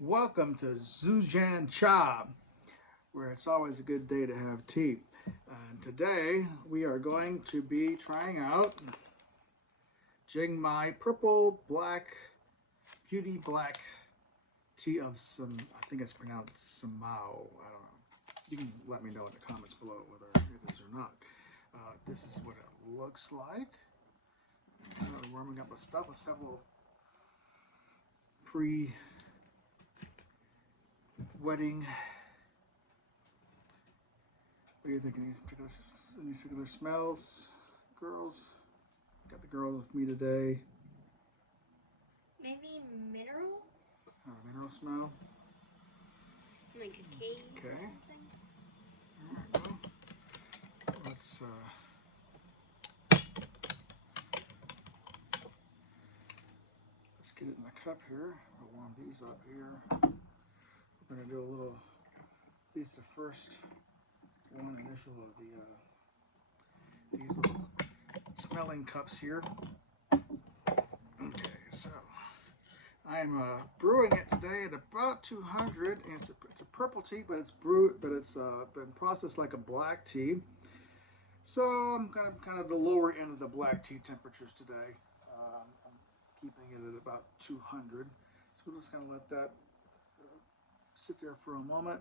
Welcome to Zhujian Cha, where it's always a good day to have tea. And today we are going to be trying out Jingmai Purple Black Beauty Black Tea of some, I think it's pronounced Simao. I don't know. You can let me know in the comments below whether it is or not. This is what it looks like. Warming up with stuff. Let's have a little pre-wedding. What are you thinking? Any particular smells, girls? Got the girls with me today. Maybe mineral? Mineral smell. Like a cave or something? Alright, well, let's get it in the cup here. I'll warm these up here. We're going to do a little, at least the first one initial of these little smelling cups here. Okay, so I'm brewing it today at about 200, and it's a purple tea, but it's been processed like a black tea. So I'm kind of the lower end of the black tea temperatures today. I'm keeping it at about 200. So we'll just kind of let that sit there for a moment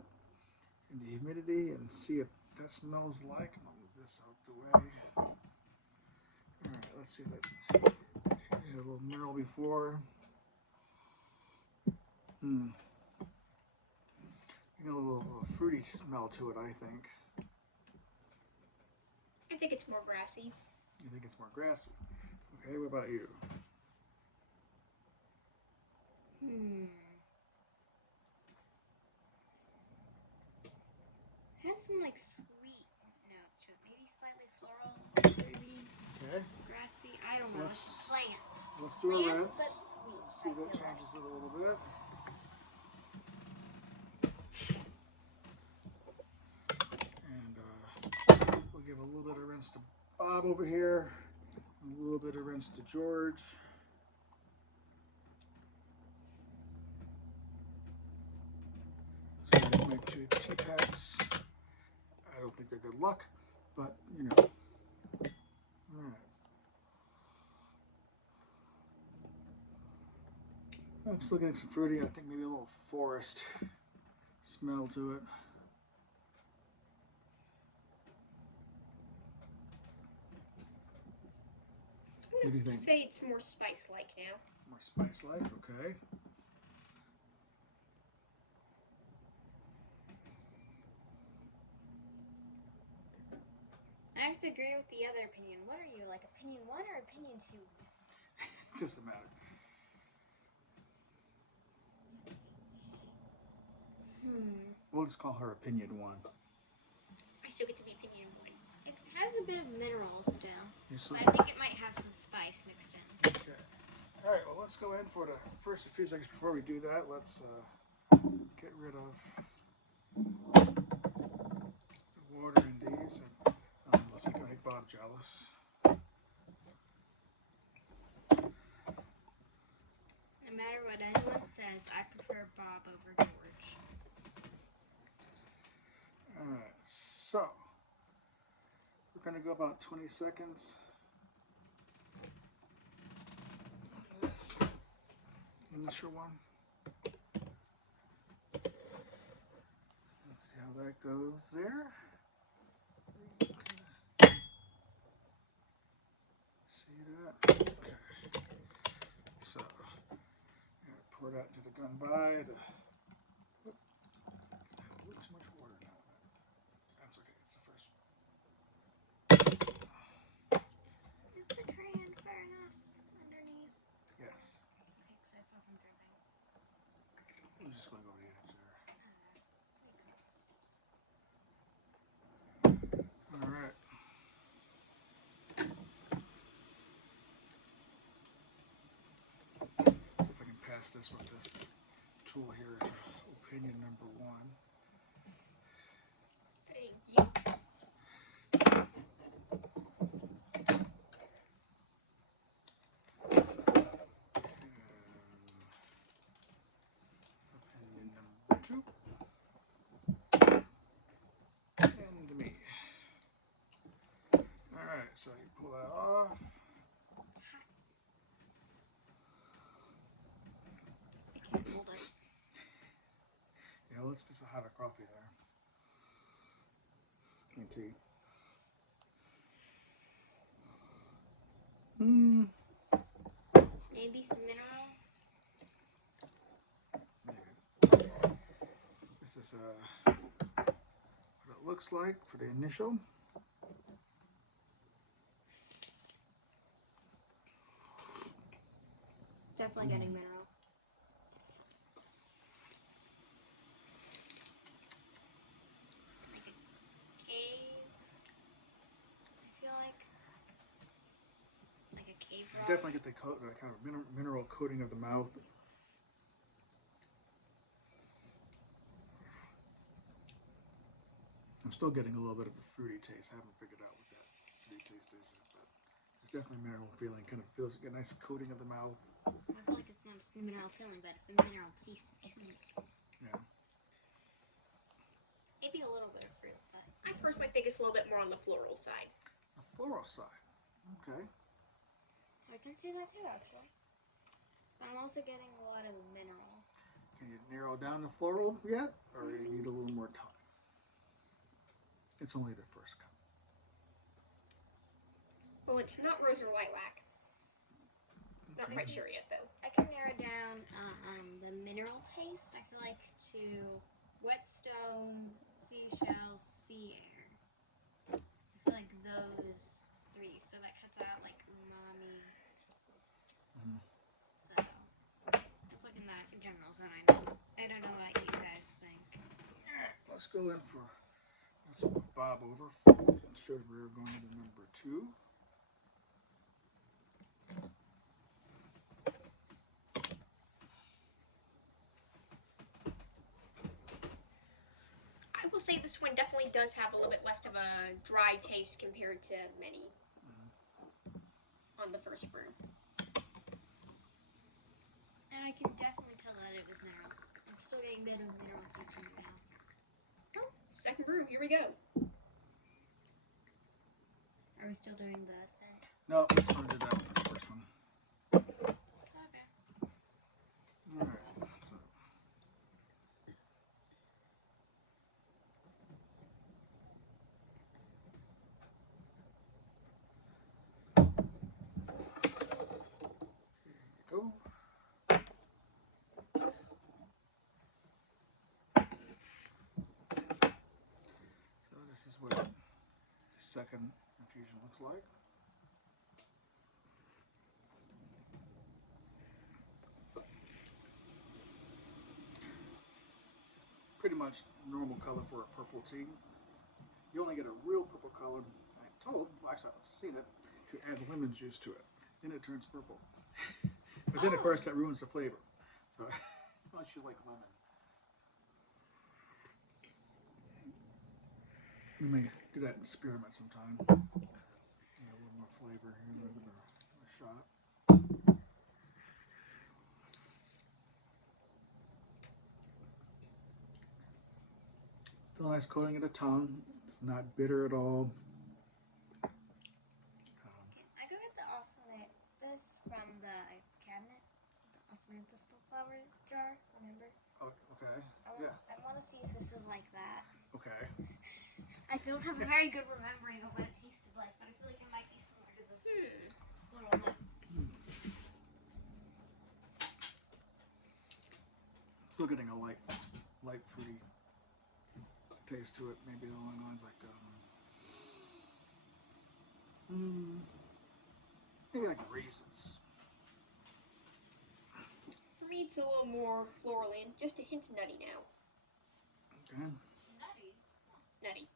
in the humidity and see if that smells like. I'm gonna move this out the way. All right, let's see that. A little mineral before. You know, a little fruity smell to it, I think. I think it's more grassy. You think it's more grassy? Okay, what about you? It has some like sweet notes to it. Maybe slightly floral, maybe grassy. I don't know. It's plant. Let's do a rinse. But sweet. See if that changes it a little bit. And we'll give a little bit of rinse to Bob over here. A little bit of rinse to George. So I'm going to make 2 teapots. I don't think they're good luck, but you know. All right. I'm just looking at some fruity. I think maybe a little forest smell to it. What do you think? Say it's more spice-like now. More spice-like, okay. I have to agree with the other opinion. What are you, like opinion 1 or opinion 2? Doesn't matter. We'll just call her opinion 1. I still get to be opinion 1. It has a bit of mineral still. But I think it might have some spice mixed in. Okay. All right, well, let's go in for the first few seconds. Before we do that, let's get rid of the water in these. And let's see if I can make Bob jealous. No matter what anyone says, I prefer Bob over George. Alright, so we're going to go about 20 seconds. This initial one. Let's see how that goes there. See that? Okay. So, pour that into the Gong. Too much water now. That's okay. It's the first one. Is the tray far enough underneath? Yes. Okay, because I saw some dripping. I'm just going to go over the edge there. All right. See if I can pass this with this tool here to opinion number 1. Thank you. Opinion to. And me. Alright, so you pull that off. I can't hold it. Yeah, let's just have a coffee there. And tea. Maybe some mineral. Maybe. This is what it looks like for the initial. Definitely getting mineral. Like a cave. I feel like a cave rock. Definitely get the kind of mineral coating of the mouth. I'm still getting a little bit of a fruity taste. I haven't figured out what that fruity taste is yet, but it's definitely mineral feeling. Kind of feels like a nice coating of the mouth. I feel like it's not just a mineral feeling, but a mineral taste too. Yeah. Maybe a little bit of fruit, but I personally think it's a little bit more on the floral side. The floral side. Okay. I can see that too, actually. But I'm also getting a lot of mineral. Can you narrow down the floral yet, or you need a little more time? It's only the first cup. Well, it's not rose or lilac. Not quite sure yet, though. I can narrow down the mineral taste. I feel like to whetstones, seashells, sea air. I feel like those three. So that cuts out like umami. So it's like in that general zone. I don't know what you guys think. Let's go in for. Let's bob over. Show we're going to number 2. I will say this one definitely does have a little bit less of a dry taste compared to many on the first brew. And I can definitely tell that it was mineral. I'm still getting a bit of mineral taste in my mouth. Oh, second brew, here we go. Are we still doing the scent? No, let's go do that for the first one. Okay. All right. Go. So this is what the second infusion looks like. It's pretty much normal color for a purple tea. You only get a real purple color, I'm told, well, actually I've seen it, to add lemon juice to it. Then it turns purple. But then, of course, that ruins the flavor. So, unless you like lemon. We may do that experiment sometime. A little more flavor here, a little bit of a shot. Still a nice coating of the tongue. It's not bitter at all. I go get the osmanthus from the cabinet. The osmanthus flower jar, remember? Oh, okay. I want to see if this is like that. Okay. I don't have a very good remembering of what it tasted like, but I feel like it might be similar to this little one. Still getting a light fruity taste to it. Maybe along the lines like maybe like raisins. For me, it's a little more floral and just a hint of nutty now. Okay. Nutty? Nutty.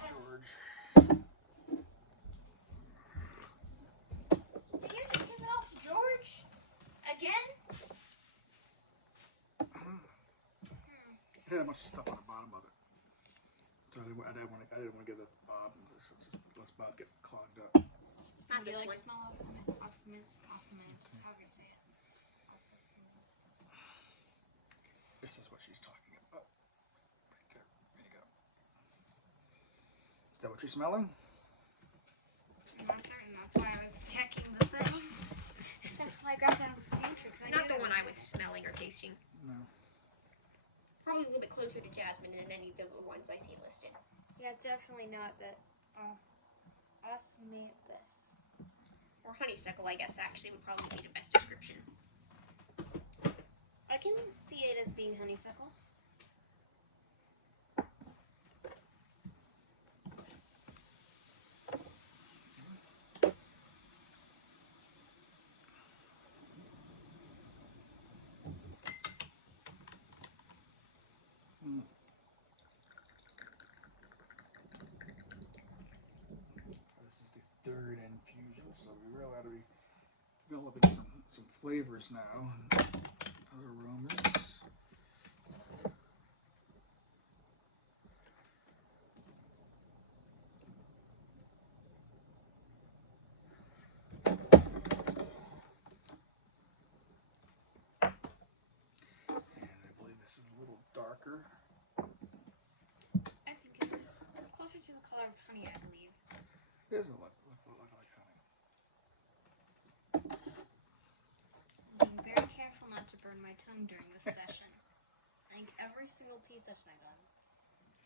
George. Did you just give it all to George? Again? It had a bunch of stuff on the bottom of it. So I didn't want to give it to Bob. Let's mouth get clogged up. Not Would you this like one. to smell osmanthus? How do you say it? This is what she's talking about. Right there. There you go. Is that what you're smelling? I'm not certain. That's why I was checking the thing. That's why I grabbed out of the matrix. Not the one I was smelling or tasting. No. Probably a little bit closer to jasmine than any of the other ones I see listed. Yeah, it's definitely not that. Osmanthus. Or honeysuckle, I guess, actually would probably be the best description. I can see it as being honeysuckle. Mm. This is the third infusion, so we really ought to be developing some flavors now and other aromas. And I believe this is a little darker. I think it is. It's closer to the color of honey, I believe. It doesn't look like honey. I'm being very careful not to burn my tongue during this session. I think every single tea session I've done,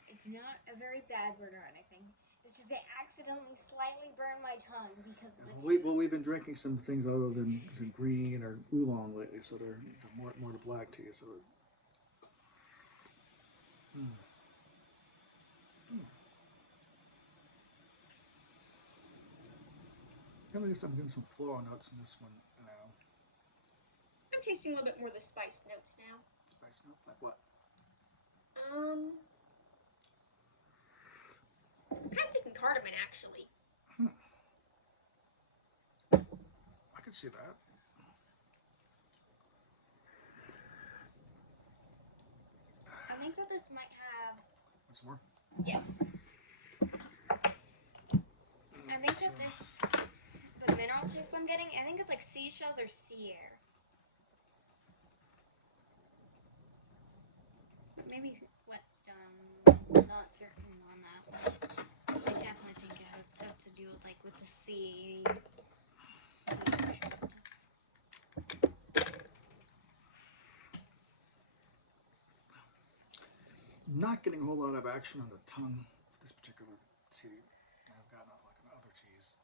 it's not a very bad burn or anything. It's just I accidentally slightly burn my tongue because of the tea. We've been drinking some things other than green or oolong lately, so they're more to black tea. So. I guess I'm getting some floral notes in this one now. I'm tasting a little bit more of the spice notes now. Spice notes like what? I'm thinking cardamom, actually. I can see that. I think that this might have. Want some more? Yes. I think that this, the mineral taste I'm getting, I think it's like seashells or sea air. Maybe whetstone. Not certain on that one. I definitely think it has stuff to do with the sea. Not getting a whole lot of action on the tongue with this particular tea. I've gotten like in other teas.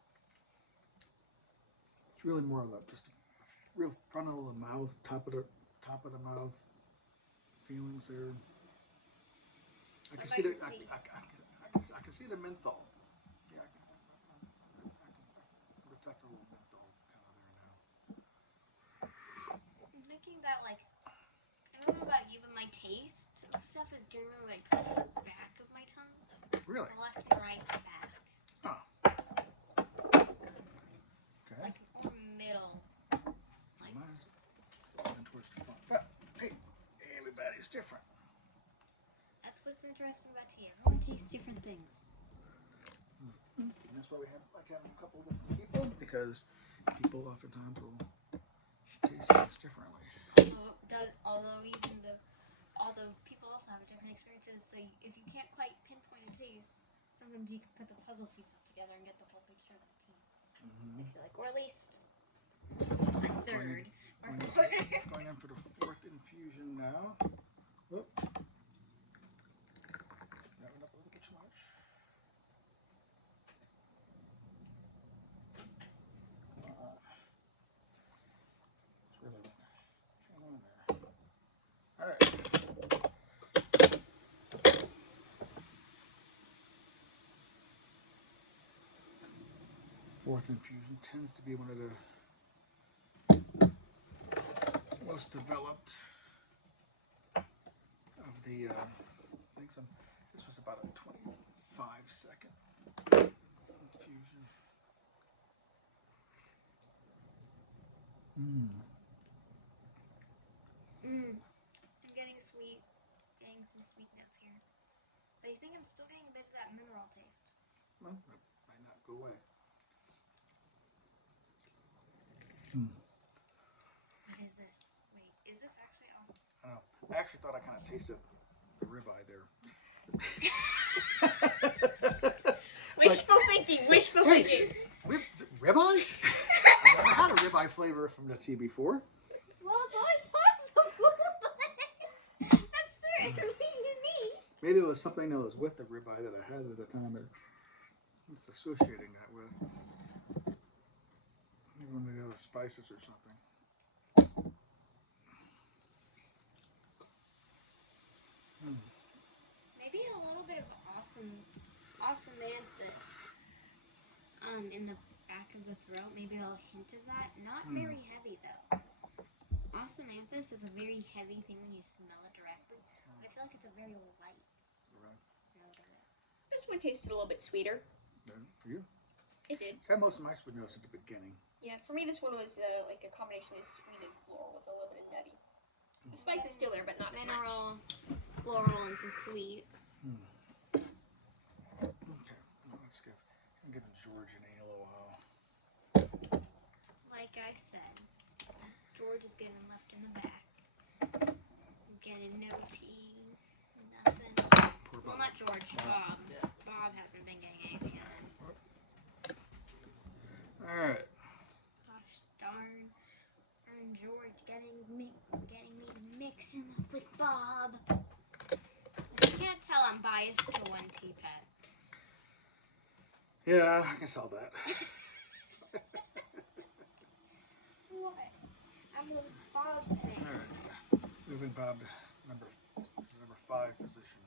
It's really more of just a real front of the mouth, top of the mouth feelings there. I can see the I can see the menthol. Yeah, I can detect a little menthol kind of there now. I'm thinking that I don't know about you, but my taste of stuff is generally towards the back of my tongue. Really? The left and right back. Oh. Okay. Or middle. Mine's towards the front. But hey, everybody's different. That's what's interesting about tea. Everyone tastes different things. And that's why we have having a couple of different people, because people oftentimes will taste things differently. Although people also have different experiences, so if you can't quite pinpoint a taste, sometimes you can put the puzzle pieces together and get the whole picture of the tea. I feel like, or at least a third or quarter. Going in for the fourth infusion now. Whoop. That went up a little bit too much. It's really hang on there. All right. Fourth infusion tends to be one of the most developed of the. I think this was about a 25-second infusion. I'm getting some sweet notes here. But I think I'm still getting a bit of that mineral taste. Well, that might not go go away. What is this? Wait, is this actually all? I actually thought I kind of tasted the ribeye there. Wishful thinking, wishful thinking. Ribeye? I've never had a ribeye flavor from the tea before. Well, it's always possible, but that's certainly unique. Maybe it was something that was with the ribeye that I had at the time. It's associating that with. Maybe one of the other spices or something. Maybe a little bit of awesomeness in the back of the throat. Maybe a little hint of that. Not very heavy though. Awesomensis is a very heavy thing when you smell it directly, but I feel like it's a very light note of it. This one tasted a little bit sweeter. Yeah, for you? It did. I had most of my sweet notes at the beginning. Yeah, for me this one was like a combination of sweet and floral with a little bit of nutty. The spice is still there, but not as much. Mineral, floral, and some sweet. Okay, let's give George an ale a while. Like I said, George is getting left in the back. Getting no tea, nothing. Well, not George, Bob. Yeah. Bob hasn't been getting anything out of it. All right. Gosh darn. And George getting me to mix him up with Bob. If you can't tell, I'm biased to one tea pet. Yeah, I can sell that. What? I'm a Bob thing. All right. Moving Bob to number 5 position.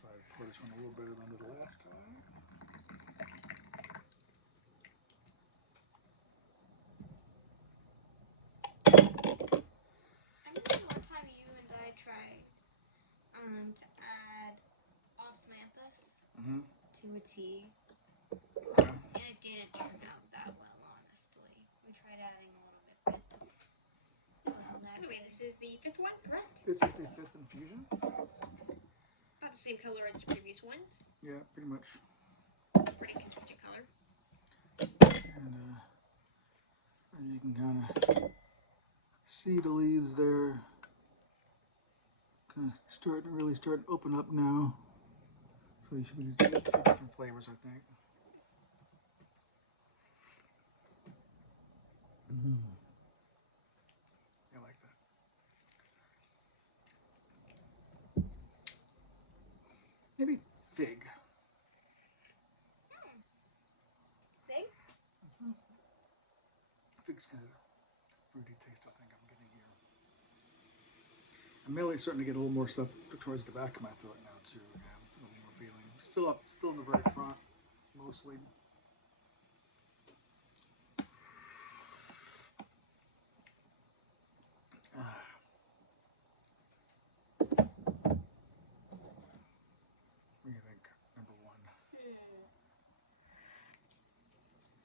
Try to pour this one a little better than the last time. I remember one time you and I tried to add osmanthus to a tea, and it didn't turn out that well, honestly. We tried adding a little bit, but By the way, this is the 5th one, correct? This is the 5th infusion. About the same color as the previous ones. Yeah, pretty much. Pretty consistent color. And you can kind of see the leaves there. Kind of really starting to open up now. So you should be getting different flavors, I think. I like that. Maybe fig. Fig? Fig's kind of fruity taste, I think I'm getting here. I'm really starting to get a little more stuff towards the back of my throat now too. Yeah, a little more feeling. Still in the very front, mostly. What do you think? Number 1.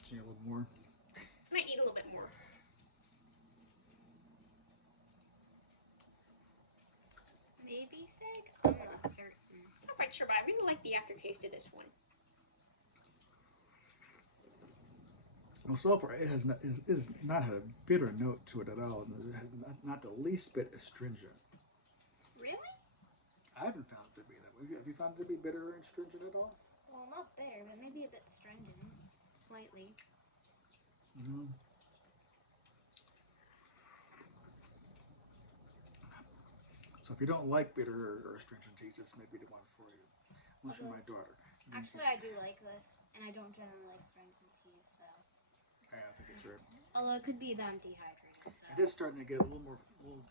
See a little more. Might need a little bit more. Maybe fig? I'm not certain. Not quite sure, but I really like the aftertaste of this one. Well, so far it has not had a bitter note to it at all. It has not the least bit astringent. Really? I haven't found it to be that way. Have you found it to be bitter or astringent at all? Well, not bitter, but maybe a bit stringent. Slightly. So if you don't like bitter or astringent teas, this may be the one for you. Unless you're my daughter. Actually, I do like this, and I don't generally like stringent teas, so. Yeah, I think it's right. Although it could be that I'm dehydrated, so. It is starting to get a little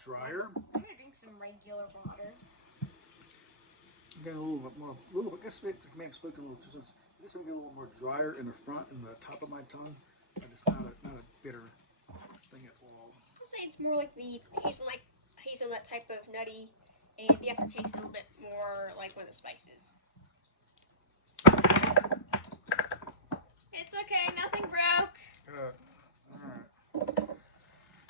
drier. I'm gonna drink some regular water. I'm getting a little bit more. I guess maybe I'm speaking a little too soon. This one get a little more drier in the front and the top of my tongue, but it's not a bitter thing at all. I'll say it's more like the hazelnut type of nutty, and the aftertaste is a little bit more like one of the spices. It's okay, nothing broke. Good.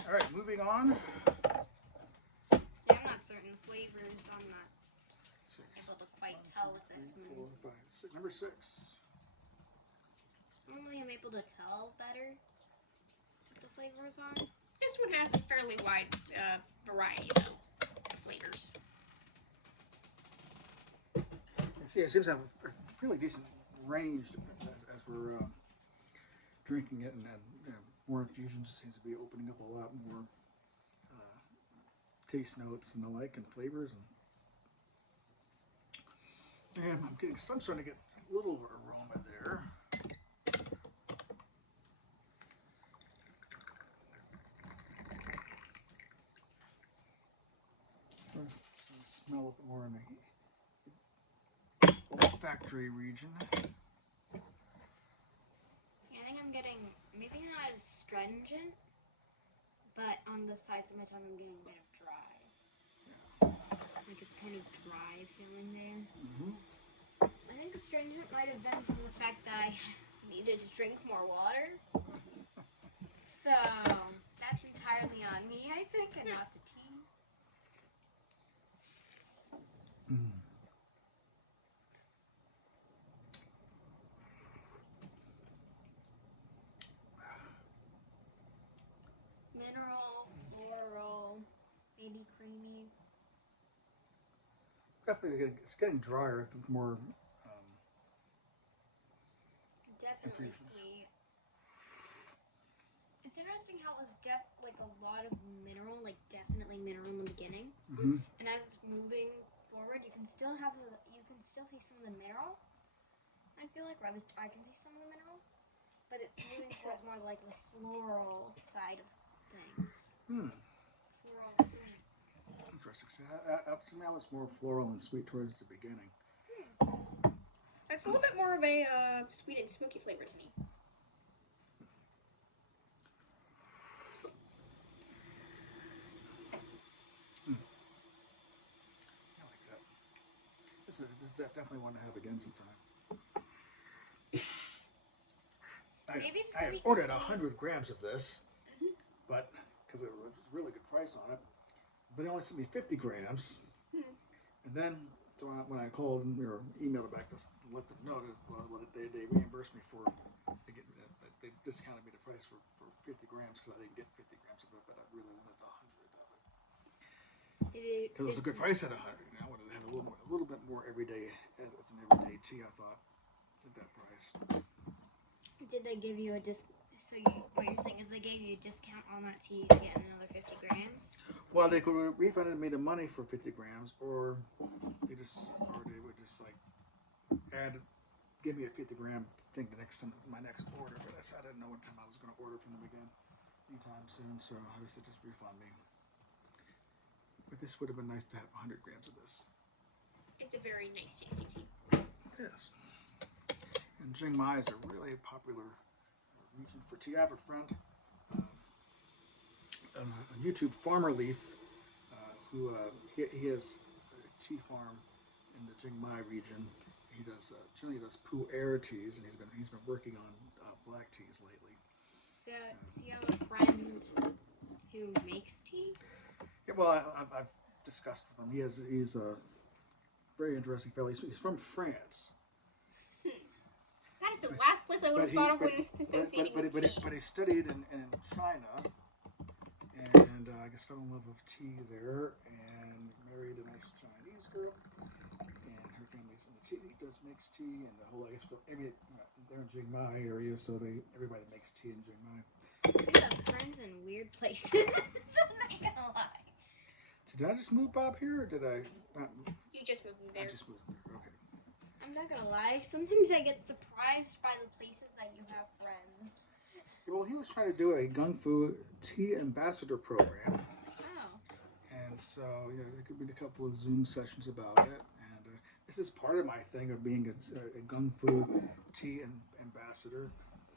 All right, moving on. Yeah, I'm not certain. flavors I'm not Six. able to quite tell with this Three, one. 4, 5, 6. Number 6. Normally I'm able to tell better what the flavors are. This one has a fairly wide variety, though, of flavors. See, it seems to have a really decent range as we're drinking it, and more infusions. It seems to be opening up a lot more taste notes and the like, and flavors. And I'm starting to get a little aroma there. Smell a bit more in the olfactory region. Yeah, I think I'm getting maybe not as stringent, but on the sides of my tongue I'm getting a bit of dry. Like it's kind of dry feeling there. I think the stringent might have been from the fact that I needed to drink more water. So that's entirely on me, I think, and not the tea. Mineral, floral, maybe creamy. Definitely, it's getting drier. It's more. Definitely Infusions. sweet. It's interesting how it was like a lot of mineral, like definitely mineral in the beginning, and as it's moving forward, you can still taste some of the mineral. I feel like, or at least I can taste some of the mineral, but it's moving towards more like the floral side of things. Floral sweet. Interesting. Up to now, it's more floral and sweet towards the beginning. It's a little bit more of a sweet and smoky flavor to me. I like that. This is definitely one to have again sometime. I ordered 100 grams of this, but because it was a really good price on it, but they only sent me 50 grams. And then so when I called or emailed it back to let them know that they reimbursed me for they discounted me the price for 50 grams because I didn't get 50 grams of it, but I really wanted 100 of it. Because it was a good price at 100. I would have had a little bit more every day as an everyday tea. I thought at that price. Did they give you a discount? So what you're saying is they gave you a discount on that tea to get another 50 grams? Well, they could have refunded me the money for 50 grams, or they would just like give me a 50-gram thing the next time my next order. But I didn't know what time I was going to order from them again anytime soon, so I just refund me. But this would have been nice to have 100 grams of this. It's a very nice tasting tea. Yes. And Jingmai is a really popular region for tea. I have a friend on YouTube, Farmer Leaf, who he has a tea farm in the Jingmai region. He generally does pu'er teas, and he's been working on black teas lately. So you have a friend who makes tea? Yeah, well, I've discussed with him. He's a very interesting fellow. He's from France. That is the last place I would have thought of with associating with tea. But he studied in China, and I guess fell in love with tea there, and married a nice Chinese girl, and her family's in the tea. He makes tea, and the whole maybe they're in Jingmai area, so everybody makes tea in Jingmai. You have friends in weird places. I'm not gonna lie. Did I just move Bob here, or did I not? You just moved him there. I just moved him there. Okay. I'm not gonna lie. Sometimes I get surprised by the places that you have friends. Well, he was trying to do a Gung Fu Tea Ambassador program. Oh. And so, there could be a couple of Zoom sessions about it. And this is part of my thing of being a Gung Fu Tea Ambassador,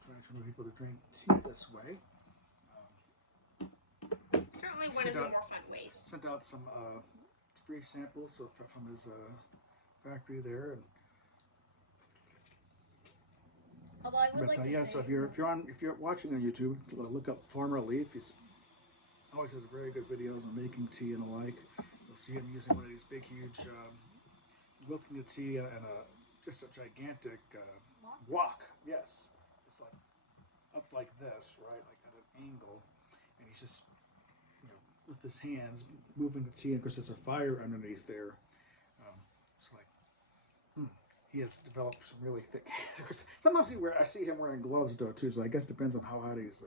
trying to get people to drink tea this way. Certainly one of the more fun ways. Sent out some free samples from his factory there. And Although I would like to say, so if you're watching on YouTube, look up Farmer Leaf. He's always has very good videos on making tea and the like. You'll see him using one of these big, huge, wilting the tea and just a gigantic wok. Yes, it's like up like this, right, like at an angle, and he's just, with his hands moving the tea. And of course, there's a fire underneath there. It's like, he has developed some really thick hands. Sometimes I see him wearing gloves though too. So I guess it depends on how hot he's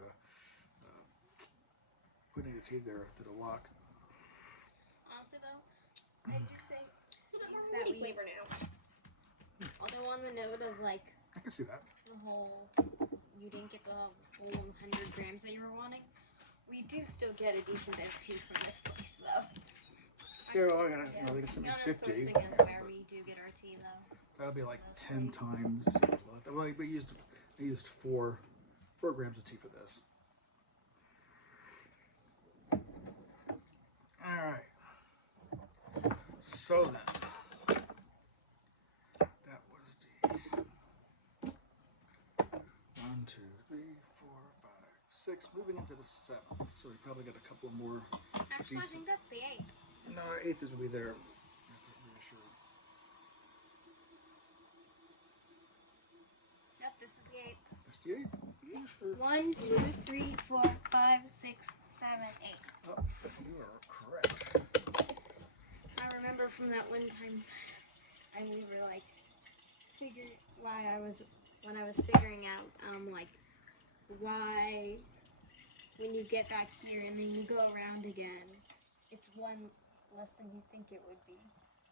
putting the tea there to the wok. Honestly, though, I do think that we flavor now. Although on the note of like, I can see that the whole, you didn't get the whole 100 grams that you were wanting. We do still get a decent bit of tea from this place, though. Yeah, well, they get something 50. Sourcing is where we do get our tea, though. That'll be like 10 times. Well, we used 4 grams of tea for this. All right. So then, that was the 1, 2, 3, 4, 5, 6. Moving into the 7th, so we probably got a couple more. Actually, I think that's the 8th. No, 8th is will be there. Yep, this is the 8th. That's the 8th? Mm-hmm. Sure. 1, 2, 3, 4, 5, 6, 7, 8. Oh, you are correct. I remember from that one time, and we were like, when I was figuring out, like, why, when you get back here and then you go around again, it's 1 less than you think it would be.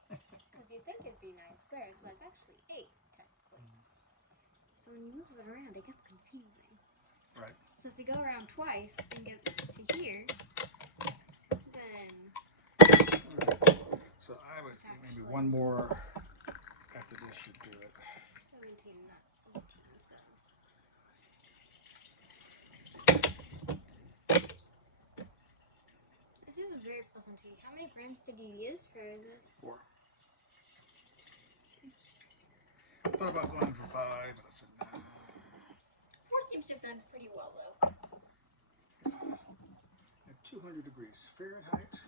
Because you think it'd be 9 squares, but it's actually 8, technically. So when you move it around, it gets confusing. Right. So if we go around twice and get to here, then... Right. So I would think maybe 1 more after this should do it. 17, not 18, so... This is a very pleasant tea. How many grams did you use for this? 4. I thought about going for 5, but I said no. 4 seems to have done pretty well, though. At 200 degrees Fahrenheit.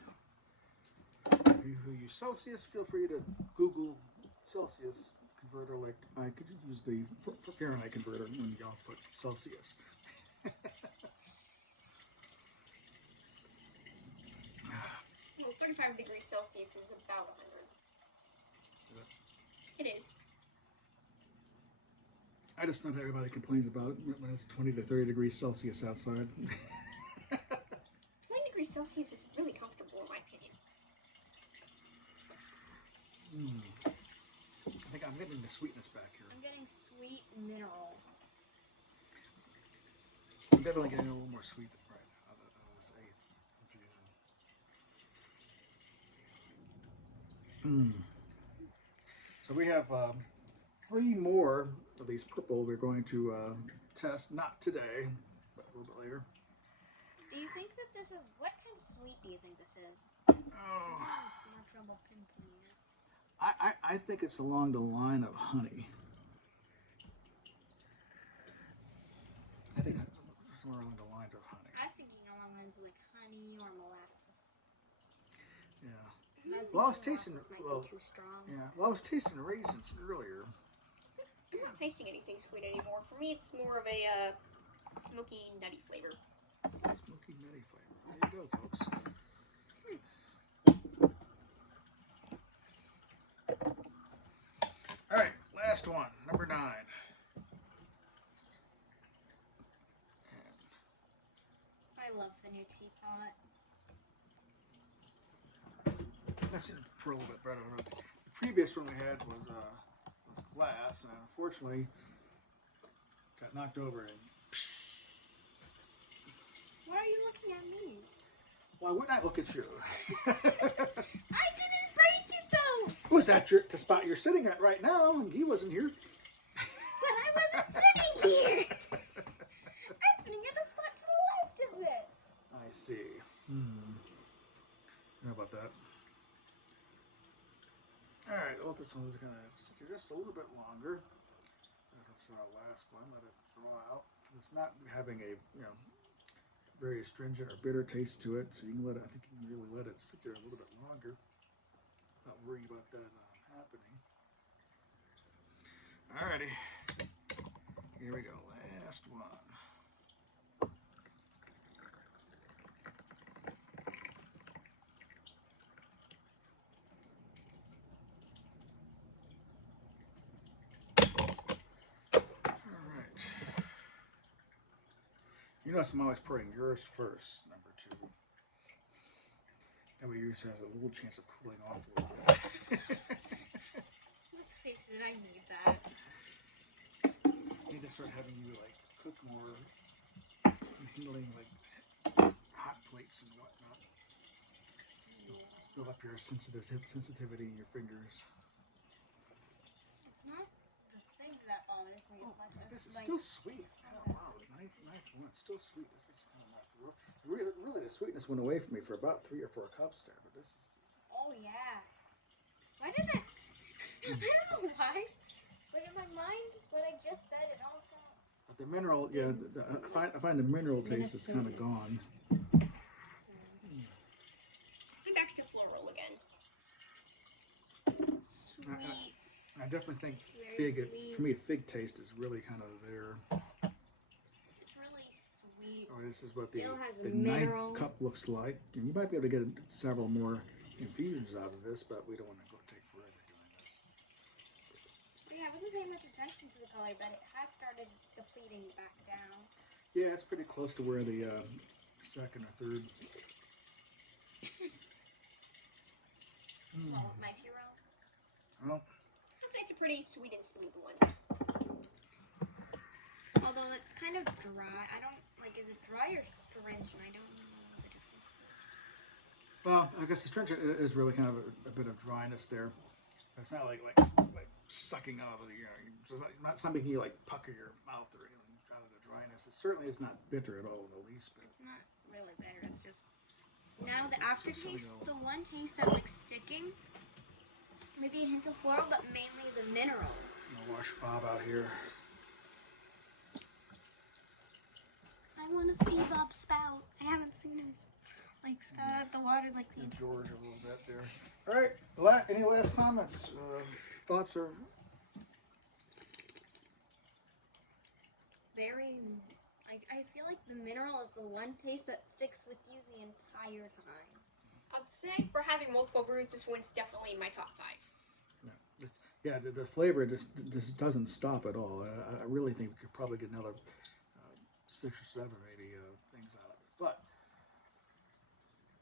If you use Celsius, feel free to Google Celsius converter. Like I could use the Fahrenheit converter when y'all put Celsius. Well, 35 degrees Celsius is about 100. It is. I just know that everybody complains about when it's 20 to 30 degrees Celsius outside. 20 degrees Celsius is really comfortable, in my opinion. I think I'm getting the sweetness back here. I'm getting sweet mineral. I'm definitely getting a little more sweet right now. That was a confusion. So we have 3 more of these purple we're going to test. Not today, but a little bit later. Do you think that this is, what kind of sweet do you think this is? Oh. I'm having more trouble pinpointing it. I think it's along the line of honey. I think somewhere along the lines of honey. I was thinking along the lines of like honey or molasses. Yeah. Well, I was tasting, might be too strong. Yeah. Well, I was tasting raisins earlier. I'm not tasting anything sweet anymore. For me, it's more of a smoky, nutty flavor. Smoky, nutty flavor. There you go, folks. All right, last one, number 9. I love the new teapot. Let's pour a little bit better. The previous one we had was glass, and unfortunately got knocked over. And Why are you looking at me? why wouldn't I look at you? I didn't break it though. Was that the spot you're sitting at right now? And he wasn't here. But I wasn't sitting here. I'm sitting at the spot to the left of this. I see. How about that? All right, well, this one's going to sit here just a little bit longer. That's our last one. Let it thaw out. It's not having a very astringent or bitter taste to it, so you can let it. I think you can really let it sit there a little bit longer. Not worrying about that happening. Alrighty. Here we go. Last one. Alright. You notice I'm always pouring yours first, number 2. That way yours has a little chance of cooling off a little bit. Let's face it, I need that. I need to start having you like cook more, handling like hot plates and whatnot. Build up your sensitivity in your fingers. It's not the thing that bothers me as much as This is like, still sweet. Oh, wow, ninth one. It's still sweet. This is kind of not really the sweetness went away from me for about 3 or 4 cups there, but this is. oh yeah. Why did that? I don't know why, but in my mind, what I just said, it also. But the mineral, yeah, I find the mineral taste is kind of gone. I'm back to floral again. Sweet. I definitely think Very fig. sweet. For me, fig taste is really kind of there. It's really sweet. Oh, this is what Still has the mineral. 9th cup looks like. And you might be able to get several more infusions out of this, but we don't want to go take forever doing this. Yeah, I wasn't paying much attention to the color, but it has started depleting back down. Yeah, it's pretty close to where the 2nd or 3rd. Well, my hero. Well, I'd say it's a pretty sweet and smooth one. Although it's kind of dry. I don't like. Is it dry or astringent? I don't know the difference. well, I guess the astringent is really kind of a bit of dryness there. It's not like sucking out of the, it's not something you like pucker your mouth or anything out of the dryness. It certainly is not bitter at all in the least bit. It's not really bitter. It's just now the aftertaste. The one taste that's like sticking. Maybe a hint of floral, but mainly the mineral. I'm gonna wash Bob out here. I want to see Bob spout. I haven't seen him like spout out the water like the entire George a little bit there. All right. Any last comments, thoughts, or? very. I feel like the mineral is the one taste that sticks with you the entire time. I'd say for having multiple brews, this one's definitely in my top 5. Yeah, the flavor just doesn't stop at all. I really think we could probably get another 6 or 7 maybe things out of it, but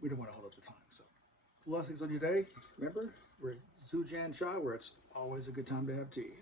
we don't want to hold up the time. So, blessings on your day. Remember, we're at Zhujian Cha, where it's always a good time to have tea.